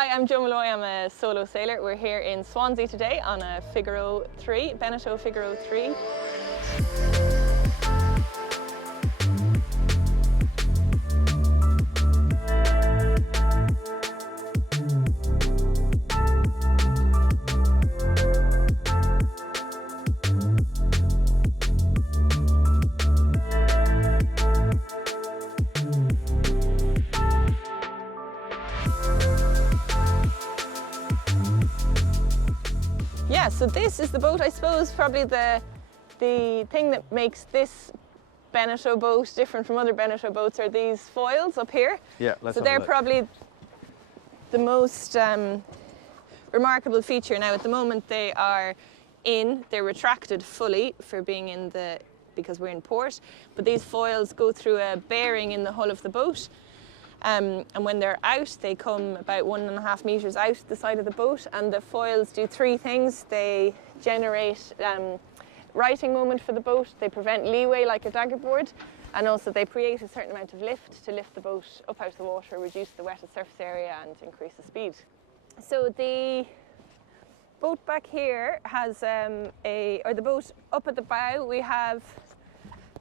Hi, I'm Joan Mulloy. I'm a solo sailor. We're here in Swansea today on a Figaro 3, Beneteau Figaro 3. Yeah, so this is the boat, I suppose, probably the thing that makes this Beneteau boat different from other Beneteau boats are these foils up here. Yeah, let's So have a they're look. probably the most remarkable feature. Now at the moment they're retracted fully for being because we're in port, but these foils go through a bearing in the hull of the boat. And when they're out, they come about 1.5 meters out the side of the boat, and the foils do three things. They generate righting moment for the boat, they prevent leeway like a daggerboard, and also they create a certain amount of lift to lift the boat up out of the water, reduce the wetted surface area and increase the speed. So the boat back here has the boat up at the bow, we have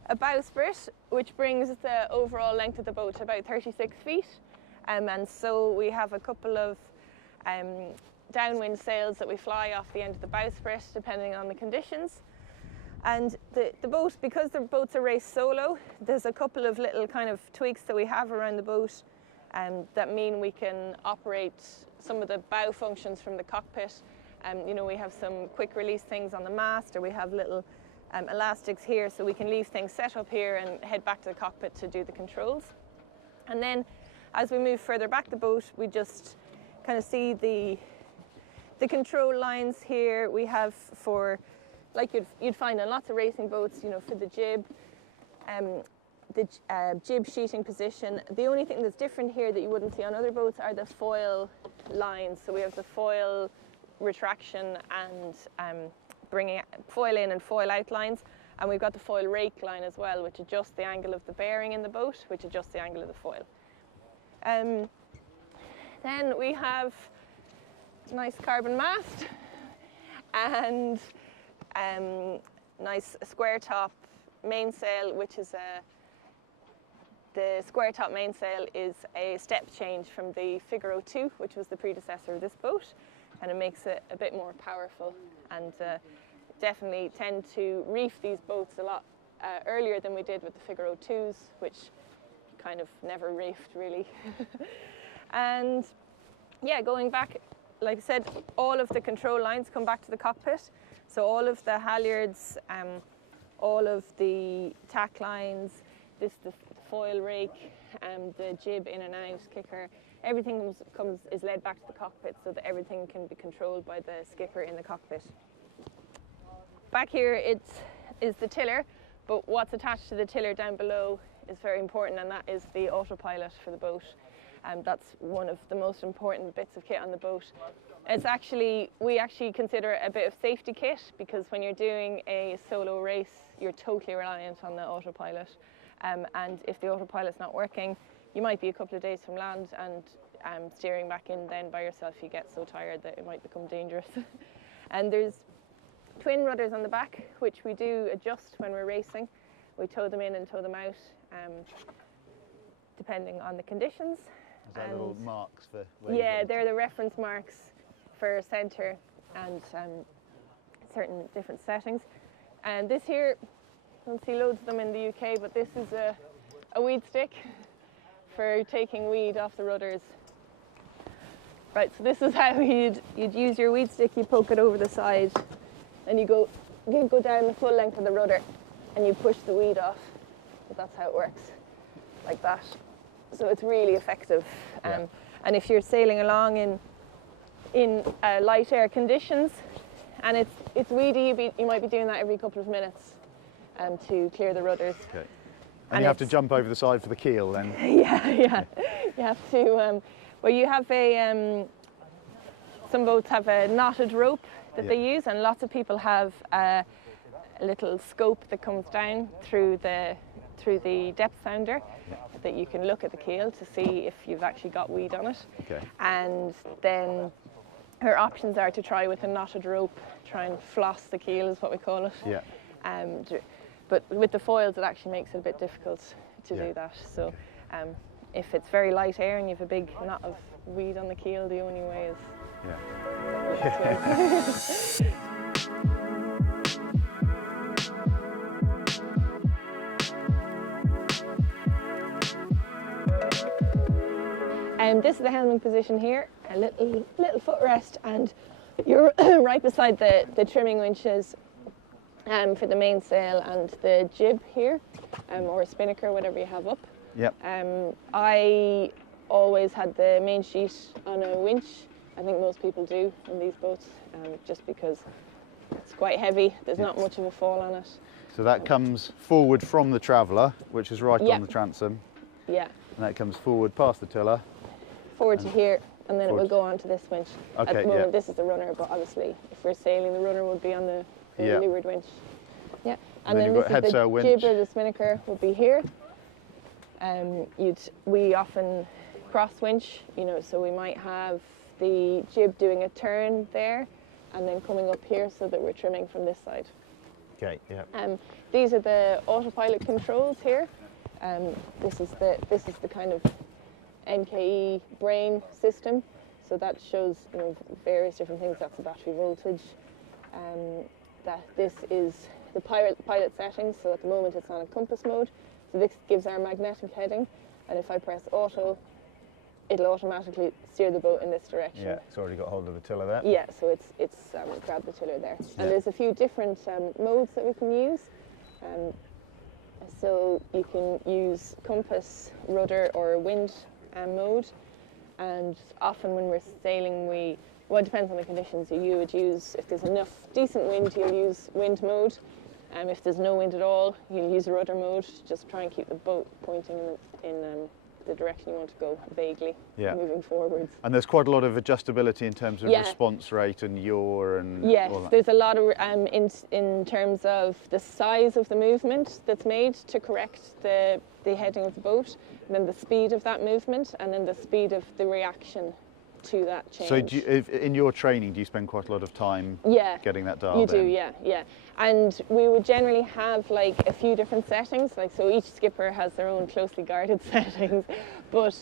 a bowsprit, which brings the overall length of the boat to about 36 feet. And so we have a couple of downwind sails that we fly off the end of the bowsprit, depending on the conditions. And the boat, because the boats are raced solo, there's a couple of little kind of tweaks that we have around the boat that mean we can operate some of the bow functions from the cockpit. We have some quick release things on the mast, or we have little elastics here, so we can leave things set up here and head back to the cockpit to do the controls. And then as we move further back the boat, we just kind of see the control lines here we have for, like you'd find on lots of racing boats, for the jib, jib sheeting position. The only thing that's different here that you wouldn't see on other boats are the foil lines. So we have the foil retraction and bringing foil in and foil out lines, and we've got the foil rake line as well, which adjusts the angle of the bearing in the boat, which adjusts the angle of the foil. Then we have a nice carbon mast and nice square top mainsail, which is the square top mainsail is a step change from the Figaro 2, which was the predecessor of this boat, and it makes it a bit more powerful, and definitely tend to reef these boats a lot earlier than we did with the Figaro 2s, which kind of never reefed really. And yeah, going back, like I said, all of the control lines come back to the cockpit. So all of the halyards, all of the tack lines, the foil rake, the jib in and out, kicker, everything is led back to the cockpit so that everything can be controlled by the skipper in the cockpit. Back here it is the tiller, but what's attached to the tiller down below is very important, and that is the autopilot for the boat. That's one of the most important bits of kit on the boat. We actually consider it a bit of safety kit, because when you're doing a solo race, you're totally reliant on the autopilot. And if the autopilot's not working, you might be a couple of days from land, and steering back in then by yourself, you get so tired that it might become dangerous. And there's twin rudders on the back, which we do adjust when we're racing. We tow them in and tow them out, depending on the conditions. Is that little marks for where you Yeah, go? they're the reference marks for centre and certain different settings. And this here, you don't see loads of them in the UK, but this is a weed stick for taking weed off the rudders. Right, so this is how you'd use your weed stick. You poke it over the side, and you go down the full length of the rudder, and you push the weed off. So that's how it works, like that. So it's really effective. And if you're sailing along in light air conditions, and it's weedy, you might be doing that every couple of minutes to clear the rudders. Okay. And you have to jump over the side for the keel then? Yeah. You have to. Well, you have some boats have a knotted rope that they use, and lots of people have a little scope that comes down through the through the depth sounder that you can look at the keel to see if you've actually got weed on it. Okay. And then her options are to try with a knotted rope, try and floss the keel is what we call it. Yeah. But with the foils it actually makes it a bit difficult to do that. So if it's very light air and you have a big knot of weed on the keel, the only way is this is the helming position here, a little footrest, and you're right beside the trimming winches for the mainsail and the jib here, or a spinnaker, whatever you have up. Yep. I always had the main sheet on a winch. I think most people do in these boats, just because it's quite heavy. There's not much of a fall on it. So that comes forward from the traveller, which is right on the transom. Yeah. And that comes forward past the tiller. Forward to here, and then it will go on to this winch. Okay, At the moment, this is the runner, but obviously, if we're sailing, the runner would be on the leeward winch. Yeah, and then this is the jib or the spinnaker would be here. We often cross winch, so we might have the jib doing a turn there, and then coming up here so that we're trimming from this side. Okay. Yeah. These are the autopilot controls here. This is the kind of NKE brain system, so that shows various different things. That's the battery voltage. That this is the pilot settings. So at the moment it's on a compass mode. So this gives our magnetic heading, and if I press auto, it'll automatically steer the boat in this direction. Yeah, it's already got hold of the tiller there. Yeah, so it's grabbed the tiller there. And there's a few different modes that we can use. So you can use compass, rudder, or wind mode, and often when we're sailing it depends on the conditions. You would use, if there's enough decent wind, you'll use wind mode. If there's no wind at all, you'll use rudder mode. Just try and keep the boat pointing in the direction you want to go, vaguely, moving forwards. And there's quite a lot of adjustability in terms of response rate and yaw and yes, all that. There's a lot of in terms of the size of the movement that's made to correct the heading of the boat, and then the speed of that movement, and then the speed of the reaction to that change. So in your training, do you spend quite a lot of time getting that dialed in? You do, yeah. And we would generally have like a few different settings, so each skipper has their own closely guarded settings, but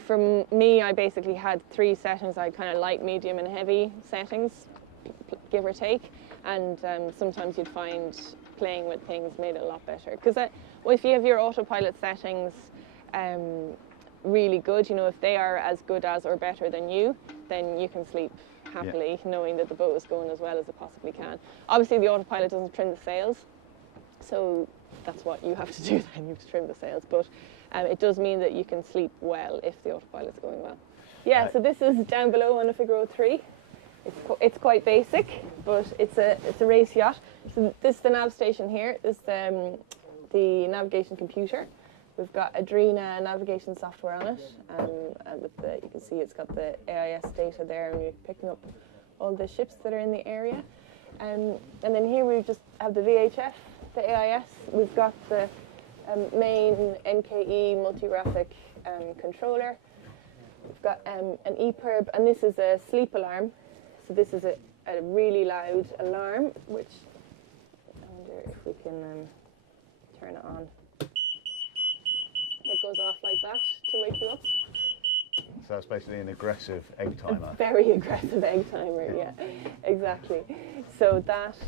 for me, I basically had 3 settings. I kind of light, medium and heavy settings, give or take, and sometimes you'd find playing with things made it a lot better, because if you have your autopilot settings really good, if they are as good as or better than you, then you can sleep happily knowing that the boat is going as well as it possibly can. Obviously the autopilot doesn't trim the sails, so that's what you have to do then, you have to trim the sails, but it does mean that you can sleep well if the autopilot's going well. Yeah, so this is down below on a Figaro 3. It's quite basic, but it's a race yacht. So this is the nav station here. This is the navigation computer. We've got Adrena navigation software on it, and you can see it's got the AIS data there, and we're picking up all the ships that are in the area. And then here we just have the VHF, the AIS. We've got the main NKE multi-graphic controller. We've got an EPIRB, and this is a sleep alarm. So this is a really loud alarm, which I wonder if we can turn it on. It goes off like that to wake you up. So that's basically an aggressive egg timer. A very aggressive egg timer, yeah, exactly. So that's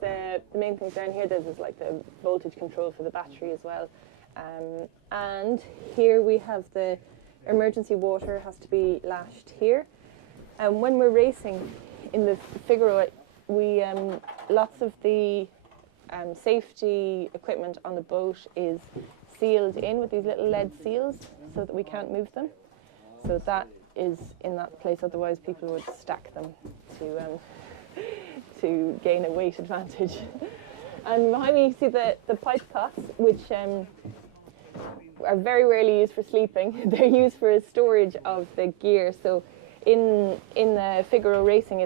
the main things down here. There's like the voltage control for the battery as well. And here we have the emergency water has to be lashed here. And when we're racing in the Figaro, we lots of the safety equipment on the boat is sealed in with these little lead seals so that we can't move them. So that is in that place, otherwise people would stack them to gain a weight advantage. And behind me you see the pipe cots, which are very rarely used for sleeping. They're used for storage of the gear. So in the Figaro racing,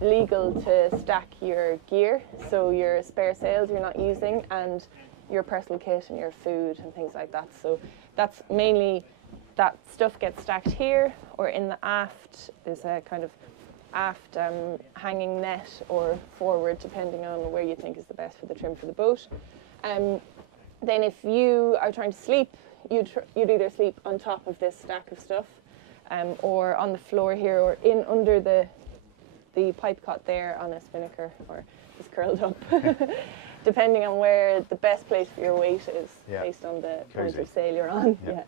legal to stack your gear, so your spare sails you're not using, and your personal kit and your food and things like that. So that's mainly, that stuff gets stacked here, or in the aft. There's a kind of aft hanging net, or forward, depending on where you think is the best for the trim for the boat. Then if you are trying to sleep, you'd either sleep on top of this stack of stuff, or on the floor here, or in under the pipe cot there on a spinnaker, or just curled up, depending on where the best place for your weight is, based on the point of sail you're on. Yeah.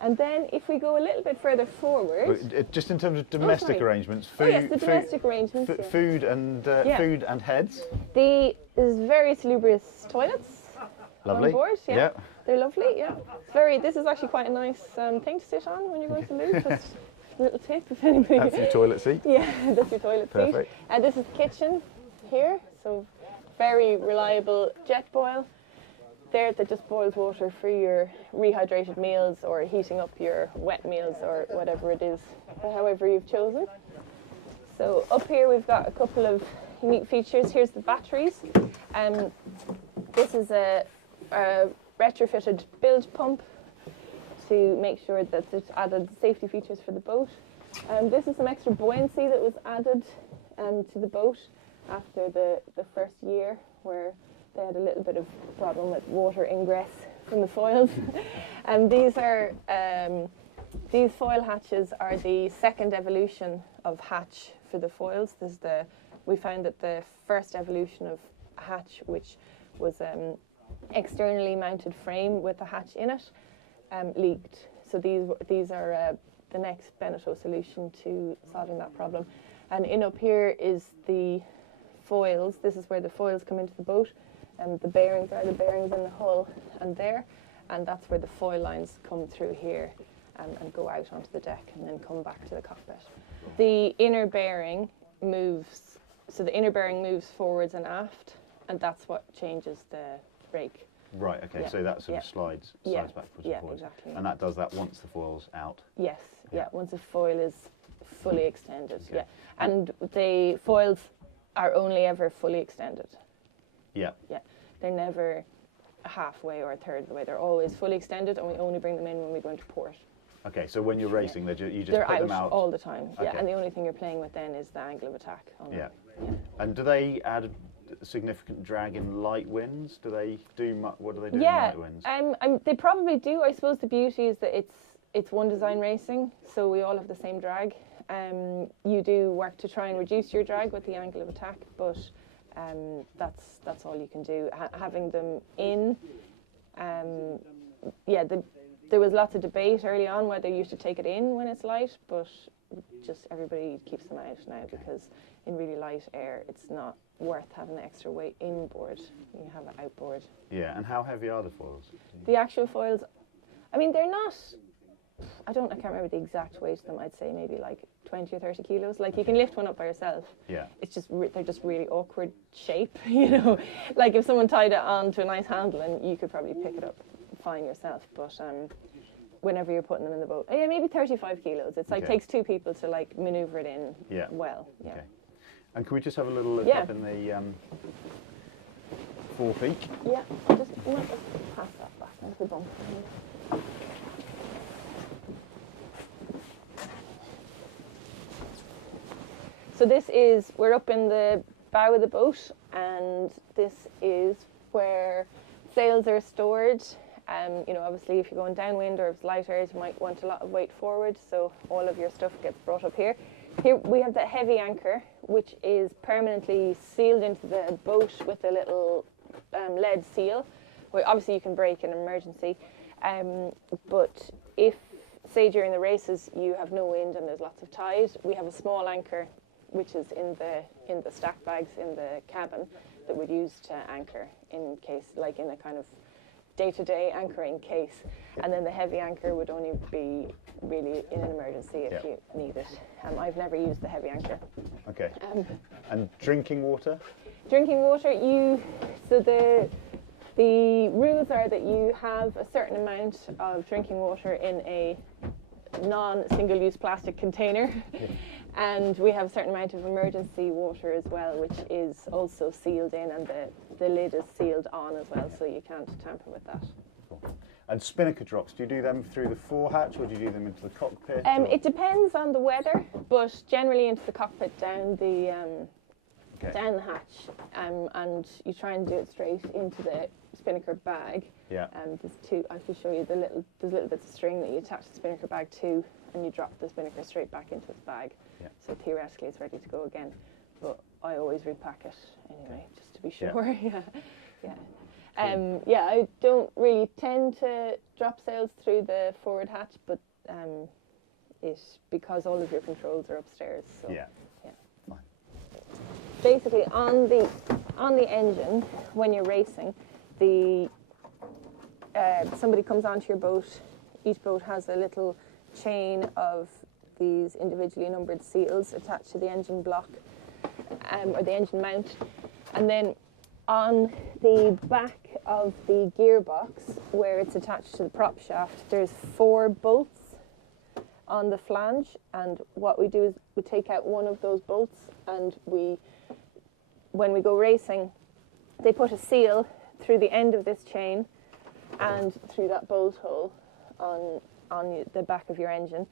And then if we go a little bit further forward, just in terms of domestic arrangements, food, domestic arrangements, food and heads. There's very salubrious toilets. Lovely. On board, yeah. They're lovely, yeah. This is actually quite a nice thing to sit on when you're going to the loo. Just a little tip if anybody. That's your toilet seat. Yeah, that's your toilet seat. And this is the kitchen here, so very reliable jet boil. There, that just boils water for your rehydrated meals, or heating up your wet meals, or whatever it is, however you've chosen. So up here we've got a couple of unique features. Here's the batteries. This is a retrofitted bilge pump to make sure that it's added safety features for the boat. This is some extra buoyancy that was added to the boat after the first year, where they had a little bit of problem with water ingress from the foils. And these foil hatches are the second evolution of hatch for the foils. We found that the first evolution of hatch, which was externally mounted frame with a hatch in it, leaked. So these are the next Beneteau solution to solving that problem. And in up here is the foils. This is where the foils come into the boat. The bearings are the bearings in the hull and there, and that's where the foil lines come through here and go out onto the deck and then come back to the cockpit. The inner bearing moves, so the inner bearing moves forwards and aft, and that's what changes the brake. Right, okay, so that sort of slides backwards and forwards. Exactly. And that does that once the foil's out? Yes, once the foil is fully extended, And the foils are only ever fully extended. Yeah, they're never halfway or a third of the way. They're always fully extended, and we only bring them in when we go into port. Okay, so when you're racing, you just they're put them out all the time. Okay. Yeah, and the only thing you're playing with then is the angle of attack. And do they add significant drag in light winds? What do they do in light winds? They probably do. I suppose the beauty is that it's one design racing, so we all have the same drag. You do work to try and reduce your drag with the angle of attack, but that's all you can do. Having them in, there was lots of debate early on whether you should take it in when it's light, but just everybody keeps them out now because in really light air it's not worth having the extra weight inboard. You have it outboard. Yeah, and how heavy are the foils? The actual foils, I mean, they're not, I can't remember the exact weight of them. I'd say maybe like 20 or 30 kilos. Like you can lift one up by yourself. Yeah. It's just they're just really awkward shape, you know. Like if someone tied it on to a nice handle, and you could probably pick it up fine yourself. But whenever you're putting them in the boat, maybe 35 kilos. It's like takes two people to like maneuver it in well. Yeah. Okay. And can we just have a little look up in the forepeak? Yeah. Just pass that back into the bump. So we're up in the bow of the boat, and this is where sails are stored. Obviously if you're going downwind or if it's light air, you might want a lot of weight forward, so all of your stuff gets brought up here. Here we have the heavy anchor, which is permanently sealed into the boat with a little lead seal, where obviously you can break in an emergency. But if, say during the races, you have no wind and there's lots of tide, we have a small anchor which is in the stack bags in the cabin that we'd use to anchor in case, like in a kind of day-to-day anchoring case. And then the heavy anchor would only be really in an emergency if you need it. I've never used the heavy anchor. Okay. And drinking water? Drinking water, so the rules are that you have a certain amount of drinking water in a non-single-use plastic container. And we have a certain amount of emergency water as well, which is also sealed in, and the lid is sealed on as well, so you can't tamper with that. Cool. And spinnaker drops, do you do them through the forehatch or do you do them into the cockpit? It depends on the weather, but generally into the cockpit down the down the hatch, and you try and do it straight into the spinnaker bag. Yeah. There's two. I can show you there's little bits of string that you attach the spinnaker bag to, and you drop the spinnaker straight back into its bag. Yeah. So theoretically, it's ready to go again. But I always repack it anyway, just to be sure. Yeah. Yeah. Yeah. I don't really tend to drop sails through the forward hatch, but it's because all of your controls are upstairs. So, yeah. Fine. Basically, on the engine, when you're racing, somebody comes onto your boat. Each boat has a little chain of these individually numbered seals attached to the engine block or the engine mount, and then on the back of the gearbox, where it's attached to the prop shaft, there's 4 bolts on the flange, and what we do is we take out one of those bolts, and when we go racing, they put a seal through the end of this chain and through that bolt hole on the back of your engine.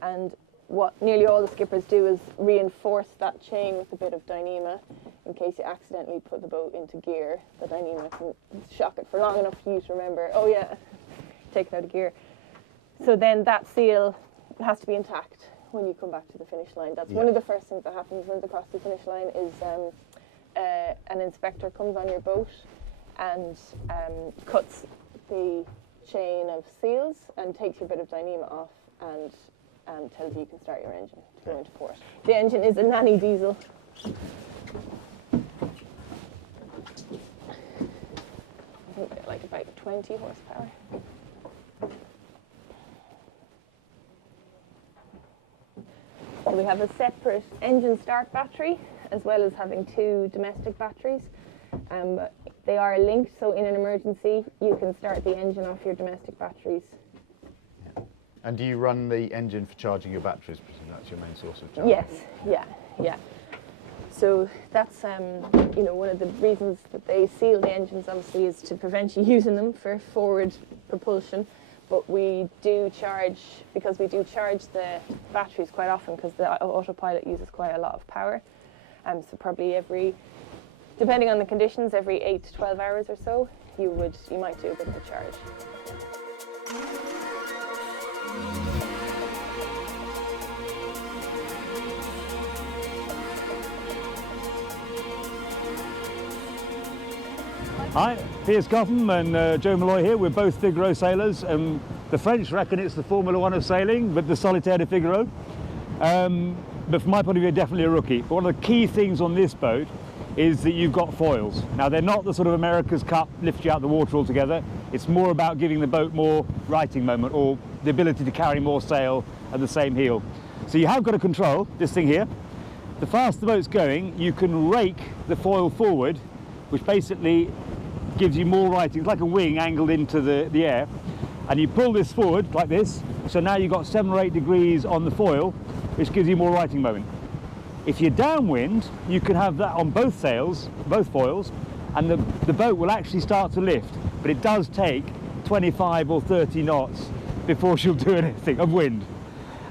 And what nearly all the skippers do is reinforce that chain with a bit of Dyneema in case you accidentally put the boat into gear. The Dyneema can shock it for long enough for you to remember, oh yeah, take it out of gear. So then that seal has to be intact when you come back to the finish line. That's one of the first things that happens when you cross the finish line is an inspector comes on your boat and cuts the chain of seals and takes your bit of Dyneema off and tells you can start your engine to go into port. The engine is a nanny diesel. I think they're like about 20 horsepower. We have a separate engine start battery as well as having 2 domestic batteries. They are linked, so in an emergency you can start the engine off your domestic batteries. Yeah. And do you run the engine for charging your batteries, because that's your main source of charge? Yes, yeah. So that's one of the reasons that they seal the engines, obviously, is to prevent you using them for forward propulsion. But we do charge the batteries quite often, because the autopilot uses quite a lot of power. So probably depending on the conditions, every 8 to 12 hours or so, you might do a bit of a charge. Hi, Theo Stocker and Joan Mulloy here. We're both Figaro sailors. The French reckon it's the Formula 1 of sailing, but the Solitaire de Figaro. But from my point of view, definitely a rookie. But one of the key things on this boat is that you've got foils. Now, they're not the sort of America's Cup, lift you out the water altogether. It's more about giving the boat more righting moment, or the ability to carry more sail at the same heel. So you have got to control this thing here. The faster the boat's going, you can rake the foil forward, which basically gives you more righting. It's like a wing angled into the air. And you pull this forward like this, so now you've got 7 or 8 degrees on the foil, which gives you more righting moment. If you're downwind, you can have that on both sails, both foils, and the boat will actually start to lift, but it does take 25 or 30 knots before she'll do anything of wind.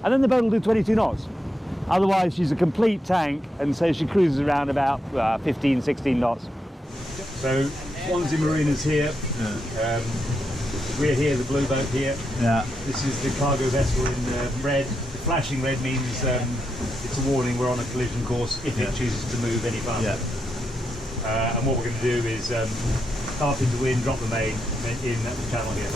And then the boat will do 22 knots. Otherwise, she's a complete tank, and so she cruises around about 15, 16 knots. So, Swansea Marina's here. Yeah. We're here, the blue boat here. Yeah. This is the cargo vessel in red. The flashing red means it's a warning we're on a collision course if it chooses to move any faster. Yeah. And what we're going to do is start into wind, drop the main in at the channel here.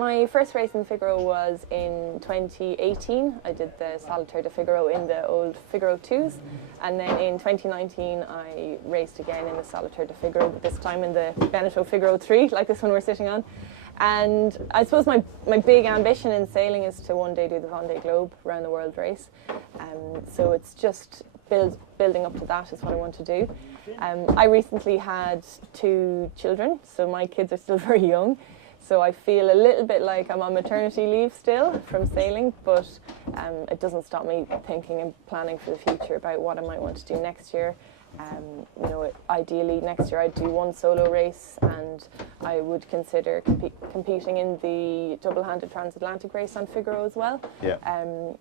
my first race in Figaro was in 2018. I did the Solitaire de Figaro in the old Figaro 2s, and then in 2019 I raced again in the Solitaire de Figaro, but this time in the Beneteau Figaro 3, like this one we're sitting on. And I suppose my big ambition in sailing is to one day do the Vendée Globe round the world race. So it's just building up to that is what I want to do. I recently had 2 children, so my kids are still very young. So I feel a little bit like I'm on maternity leave still from sailing, but it doesn't stop me thinking and planning for the future about what I might want to do next year. You know, ideally next year I'd do 1 solo race, and I would consider competing in the double-handed transatlantic race on Figaro as well. Yeah.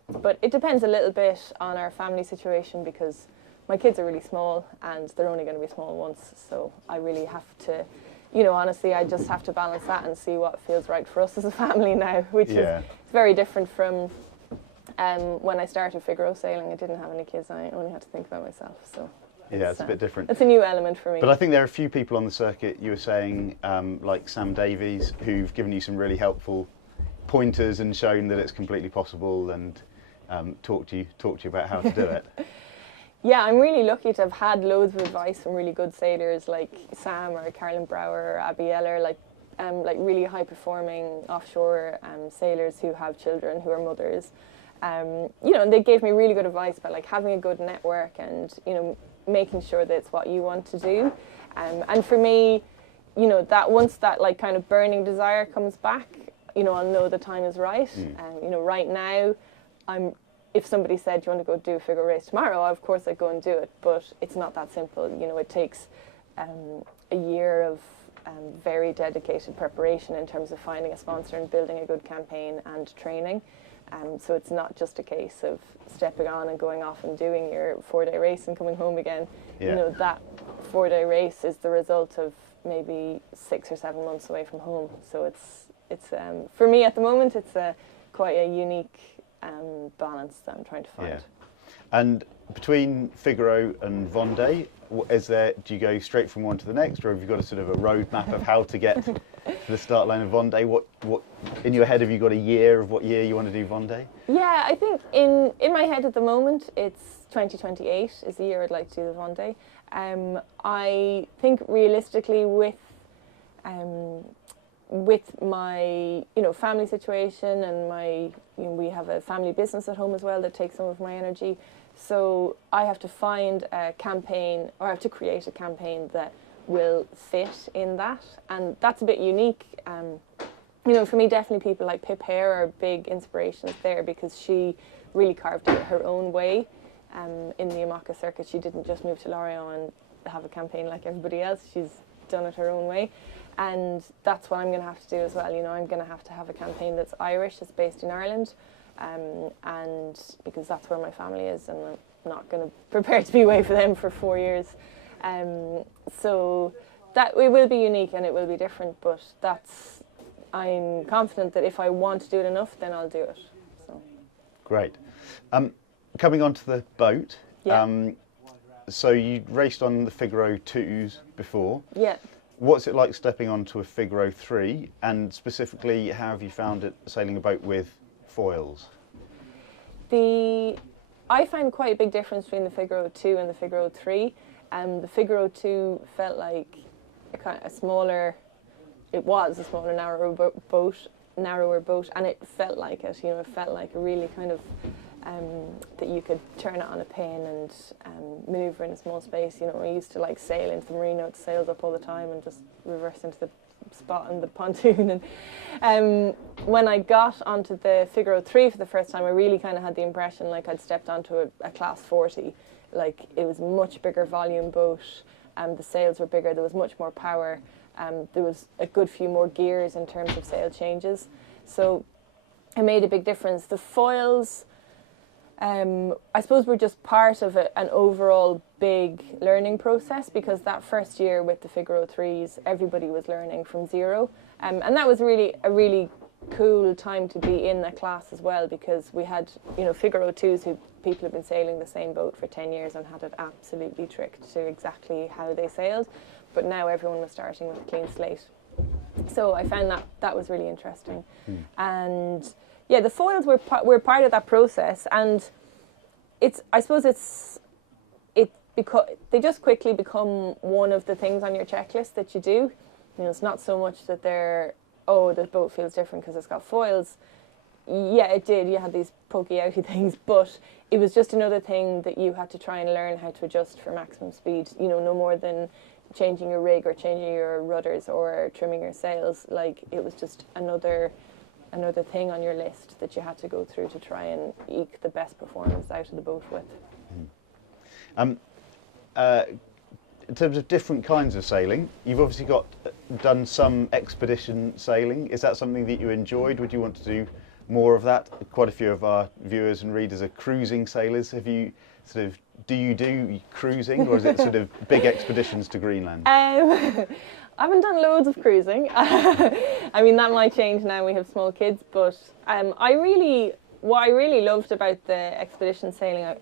But it depends a little bit on our family situation, because my kids are really small and they're only going to be small once, so I really have to, you know, honestly I just have to balance that and see what feels right for us as a family now, which is very different from when I started Figaro sailing. I didn't have any kids, I only had to think about myself, so. Yeah, it's a bit different. It's a new element for me. But I think there are a few people on the circuit, you were saying, like Sam Davies, who've given you some really helpful pointers and shown that it's completely possible, and talked to you about how to do it. Yeah, I'm really lucky to have had loads of advice from really good sailors like Sam or Carolyn Brower or Abby Eller, like really high-performing offshore sailors who have children, who are mothers. You know, and they gave me really good advice about like having a good network and, you know, making sure that it's what you want to do. And for me, you know, that once that like kind of burning desire comes back, you know, I'll know the time is right. And you know, right now, if somebody said, do you want to go do a Figaro race tomorrow, of course I'd go and do it, but it's not that simple. You know, it takes a year of very dedicated preparation in terms of finding a sponsor and building a good campaign and training. So it's not just a case of stepping on and going off and doing your 4-day race and coming home again. You know, that 4-day race is the result of maybe 6 or 7 months away from home. So it's for me at the moment, it's quite a unique balance that I'm trying to find. Yeah. And between Figaro and Vendée, do you go straight from one to the next, or have you got a sort of a roadmap of how to get to the start line of Vendée? What in your head, have you got a year of what year you want to do Vendée? Yeah, I think in my head at the moment it's 2028 is the year I'd like to do the Vendée. I think realistically with my, you know, family situation and we have a family business at home as well that takes some of my energy. So I have to find a campaign, or I have to create a campaign that will fit in that, and that's a bit unique. You know, for me, definitely people like Pip Hare are big inspirations there, because she really carved it her own way in the IMOCA circuit. She didn't just move to Lorient and have a campaign like everybody else. She's done it her own way, and that's what I'm going to have to do as well. You know, I'm going to have a campaign that's Irish, that's based in Ireland. And because that's where my family is, and I'm not going to prepare to be away for them for 4 years. So that it will be unique and it will be different, but I'm confident that if I want to do it enough, then I'll do it. So. Great. Coming onto the boat, so you raced on the Figaro 2s before. Yeah. What's it like stepping onto a Figaro 3, and specifically, how have you found it sailing a boat with foils? I find quite a big difference between the Figaro 2 and the Figaro 3. The Figaro 2 felt like a smaller, it was a smaller, narrower boat, and it felt like it. You know, it felt like a really kind of that you could turn it on a pin and manoeuvre in a small space. You know, I used to like sail into the Marina with sails up all the time and just reverse into the spot in the pontoon. And when I got onto the Figaro 3 for the first time, I really kind of had the impression like I'd stepped onto a class 40. Like, it was a much bigger volume boat, the sails were bigger, there was much more power, there was a good few more gears in terms of sail changes. So it made a big difference. The foils, I suppose, were just part of an overall big learning process, because that first year with the Figaro 3s, everybody was learning from zero. And that was really a really cool time to be in that class as well, because we had, you know, Figaro 2s who people have been sailing the same boat for 10 years and had it absolutely tricked to exactly how they sailed. But now everyone was starting with a clean slate. So I found that was really interesting. And yeah, the foils were part of that process, and I suppose they just quickly become one of the things on your checklist that you do. You know, it's not so much that the boat feels different because it's got foils. Yeah, it did. You had these pokey outy things, but it was just another thing that you had to try and learn how to adjust for maximum speed. You know, no more than changing your rig or changing your rudders or trimming your sails. Like, it was just another thing on your list that you had to go through to try and eke the best performance out of the boat with. In terms of different kinds of sailing, you've obviously done some expedition sailing. Is that something that you enjoyed? Would you want to do more of that? Quite a few of our viewers and readers are cruising sailors. Do you do cruising, or is it sort of big expeditions to Greenland? I haven't done loads of cruising. I mean, that might change now we have small kids, but what I really loved about the expedition sailing,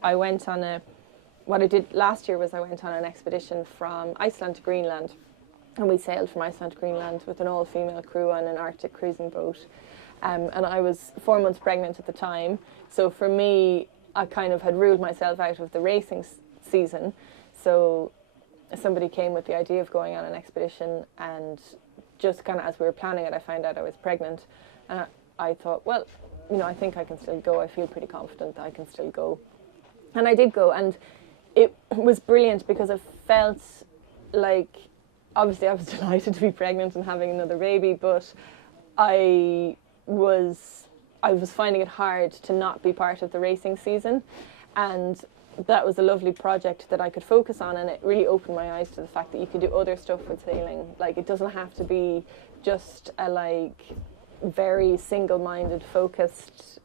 what I did last year was I went on an expedition from Iceland to Greenland, and we sailed from Iceland to Greenland with an all-female crew on an Arctic cruising boat. And I was 4 months pregnant at the time, so for me, I kind of had ruled myself out of the racing season. So somebody came with the idea of going on an expedition, and just kind of as we were planning it, I found out I was pregnant, and I thought, well, you know, I think I can still go. I feel pretty confident that I can still go. And I did go, and it was brilliant because it felt like, obviously I was delighted to be pregnant and having another baby, but I was finding it hard to not be part of the racing season, and that was a lovely project that I could focus on, and it really opened my eyes to the fact that you could do other stuff with sailing. Like, it doesn't have to be just a very single-minded, focused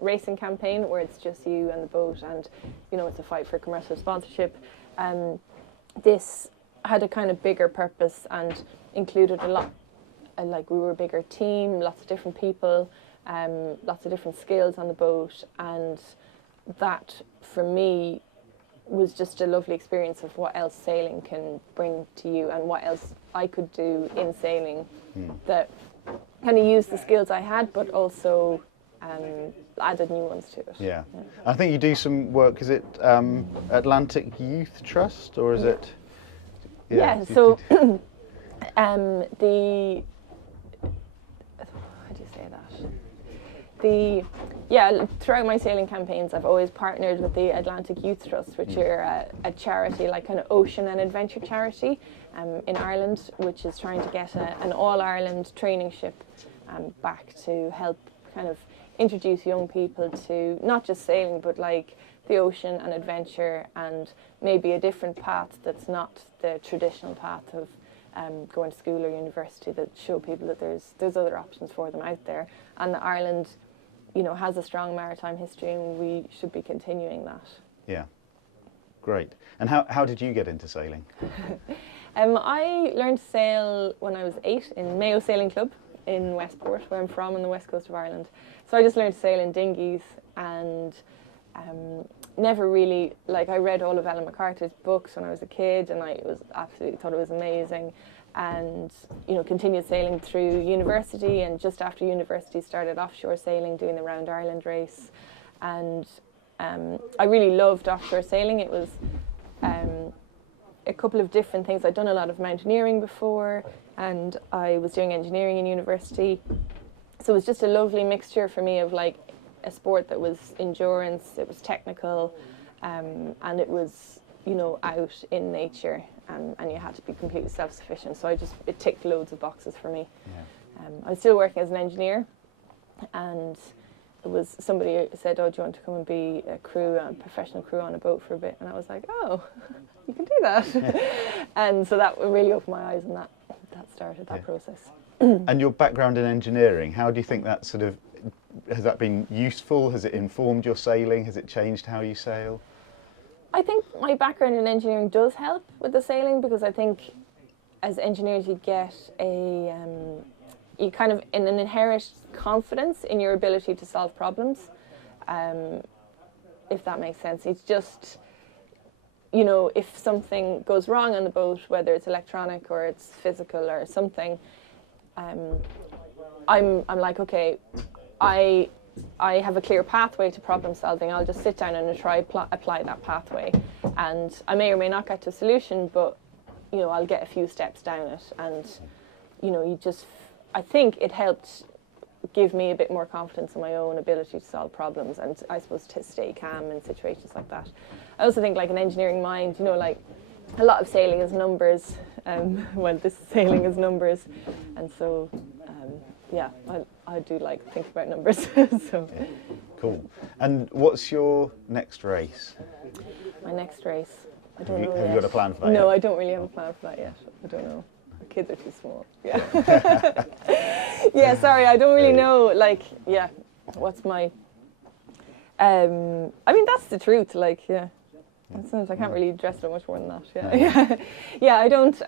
racing campaign where it's just you and the boat, and you know, it's a fight for commercial sponsorship. This had a kind of bigger purpose and included a lot. We were a bigger team, lots of different people, lots of different skills on the boat, and that for me was just a lovely experience of what else sailing can bring to you and what else I could do in sailing that kind of used the skills I had, but also added new ones to it. Yeah. I think you do some work, is it Atlantic Youth Trust, or is it? Yeah, so how do you say that? Throughout my sailing campaigns, I've always partnered with the Atlantic Youth Trust, which are a charity, like kind of ocean and adventure charity in Ireland, which is trying to get an all-Ireland training ship back to help kind of introduce young people to not just sailing, but like the ocean and adventure, and maybe a different path that's not the traditional path of going to school or university, that show people that there's other options for them out there, and that Ireland, you know, has a strong maritime history, and we should be continuing that. Yeah, great. And how did you get into sailing? I learned to sail when I was 8 in Mayo Sailing Club in Westport, where I'm from, on the west coast of Ireland. So I just learned to sail in dinghies, and never really, I read all of Ellen MacArthur's books when I was a kid, and I thought it was amazing, and you know, continued sailing through university, and just after university started offshore sailing, doing the Round Ireland race, and I really loved offshore sailing. It was a couple of different things. I'd done a lot of mountaineering before, and I was doing engineering in university, so it was just a lovely mixture for me of like a sport that was endurance, it was technical, and it was, you know, out in nature, and you had to be completely self-sufficient. So it ticked loads of boxes for me. Yeah. I was still working as an engineer, and it was somebody who said, "Oh, do you want to come and be a professional crew on a boat for a bit?" And I was like, "Oh, you can do that." And so that really opened my eyes, and that started that process. And your background in engineering, how do you think that has that been useful? Has it informed your sailing? Has it changed how you sail? I think my background in engineering does help with the sailing, because I think as engineers you get you kind of an inherent confidence in your ability to solve problems, if that makes sense. It's just, you know, if something goes wrong on the boat, whether it's electronic or it's physical or something, I'm like, okay, I have a clear pathway to problem solving. I'll just sit down and try apply that pathway, and I may or may not get to a solution, but you know, I'll get a few steps down it, and you know, I think it helped give me a bit more confidence in my own ability to solve problems, and I suppose to stay calm in situations like that. I also think, like, an engineering mind, you know, like a lot of sailing is numbers. Well, this sailing is numbers, and so yeah, I do like think about numbers. So cool. And what's your next race? My next race, I don't know. Have you got a plan for that? No, yet? I don't really have a plan for that yet. I don't know. The kids are too small. Yeah. Yeah. Sorry, I don't really know. Like, yeah, what's my? I mean, that's the truth. Like, yeah. I can't really dress it much more than that. Yeah. Yeah. Yeah. I don't.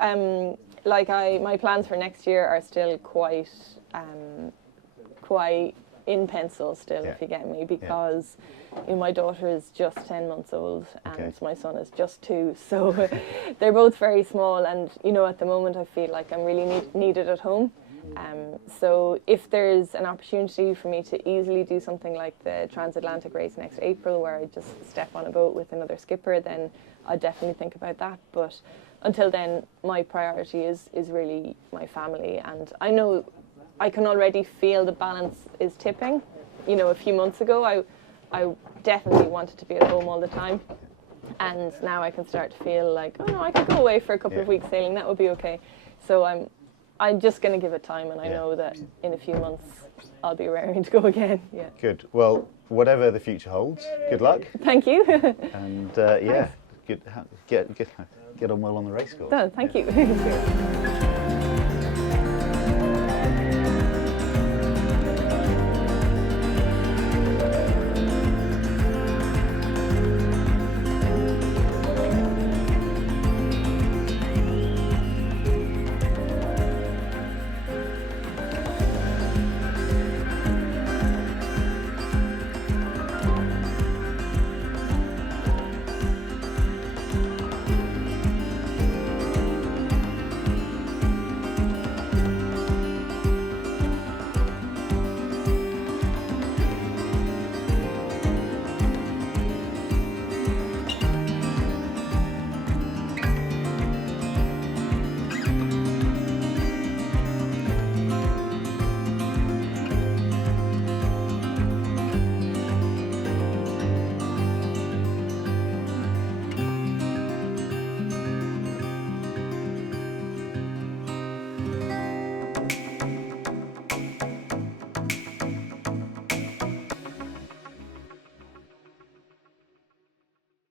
Like, my plans for next year are still quite in pencil still, if you get me, because you know, my daughter is just 10 months old and my son is just 2, so they're both very small, and you know, at the moment I feel like I'm really needed at home. So if there's an opportunity for me to easily do something like the transatlantic race next April, where I just step on a boat with another skipper, then I'd definitely think about that. But until then, my priority is really my family, and I know I can already feel the balance is tipping. You know, a few months ago, I definitely wanted to be at home all the time, and now I can start to feel like, oh no, I could go away for a couple of weeks sailing. That would be okay. So I'm just going to give it time, and I know that in a few months I'll be raring to go again. Yeah. Good. Well, whatever the future holds, good luck. Thank you. And yeah, good. Get on well on the race course. Thank you.